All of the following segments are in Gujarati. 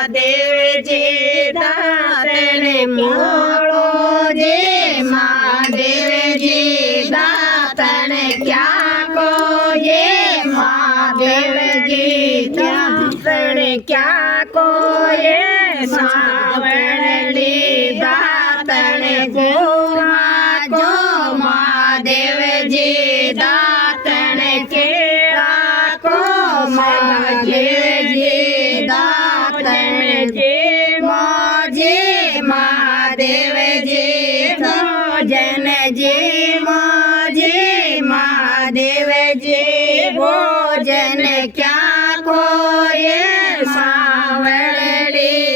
મહાદેવજી દાતણે મોળો જે મહાદેવજી દાતણે ક્યાં કોજે મહાદેવજી દાતણે ક્યાં કોજે સાવરણી દાતણે ગોમાં જો મહાદેવજી દાતણે કેળા કો મહાદેવજી દાતણે જે મોજે મહાદેવજી ભોજન જે મોજે મહાદેવજી ભોજન ક્યાં કોયે સાવરણી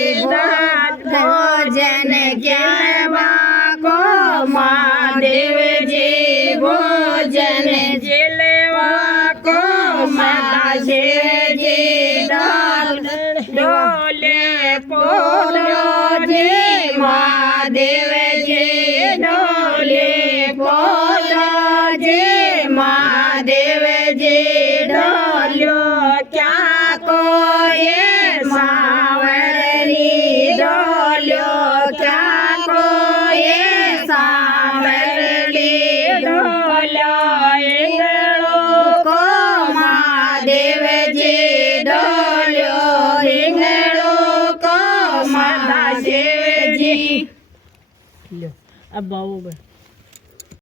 ભોજન ક્યાં કો મહાદેવજી ભોજન જે લેવા કો મહાદેવજી ડોલે પોલો જે મહાદેવજી ડોલે પોલો જે મહાદેવજી ડોલ્યો ક્યાં કોયે સાવરણી ડોલ્યો ક્યાં કોયે સાવરણી ડોલ્યો ઈંગળો કો મહાદેવજી ડોલ્યો ઈંગળો કો મહાદેવજી આ બાવો